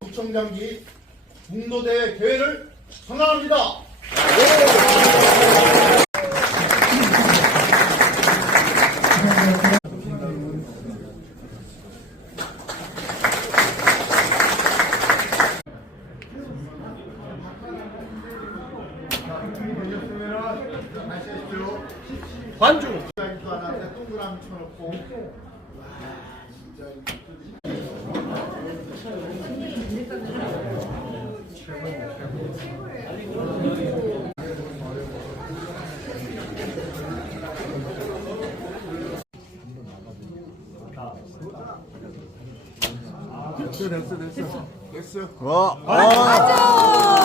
구청장기 국노대 대회를 선언합니다. 관중 동그라미 쳐놓고. 와 진짜 됐어 됐어 됐어 됐어. 와, 아,